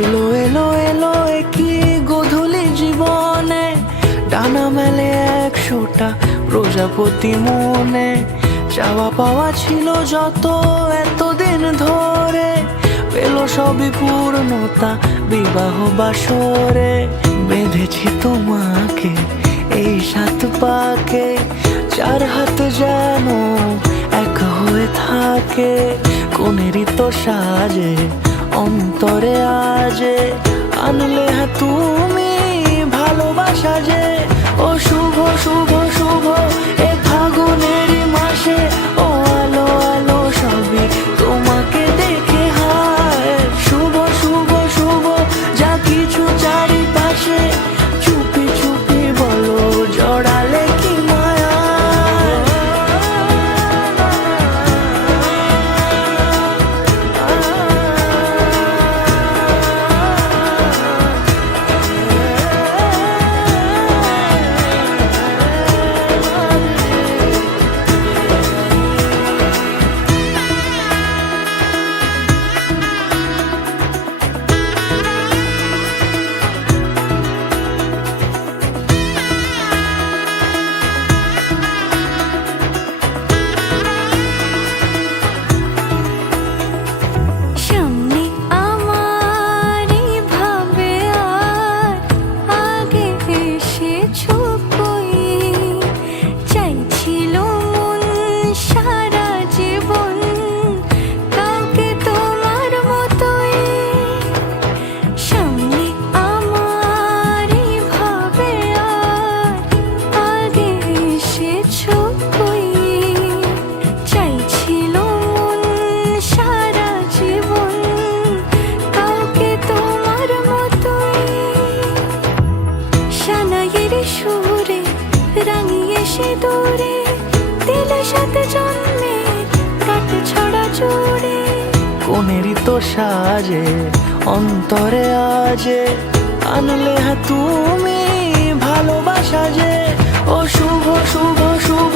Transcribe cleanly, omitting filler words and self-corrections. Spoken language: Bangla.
এলো এলো এলো একই গোধূলি জীবনে, ডানা মেলে 100টা প্রজাপতি মনে। চাওয়া পাওয়া ছিল যত এতদিন ধরে, পেল সবই পূর্ণতা বিবাহ বাসরে। বেঁধেছি তোমাকে এই 7 পাকে, 4 হাত যেন এক হয়ে থাকে। কোনেরই তো সাজে অন্তরে আজে, আনলে তুমি ভালোবাসা যে। ও শুভ শুভ শুভ এ ফাগুনেরই মাসে, ও আলো আলো সবই তোমাকে দেখে হায়। শুভ শুভ শুভ যা কিছু চারিপাশে, চুপি চুপি বলো জড়ালে কি মায়া। সুরে রাঙিয়ে সে দূরে, দিলে 7 জন্মের কাট ছড়া জুড়ে। কোনেরই তো সাজে অন্তরে আজে, আনলে তুমি ভালোবাসা যে। ও শুভ শুভ শুভ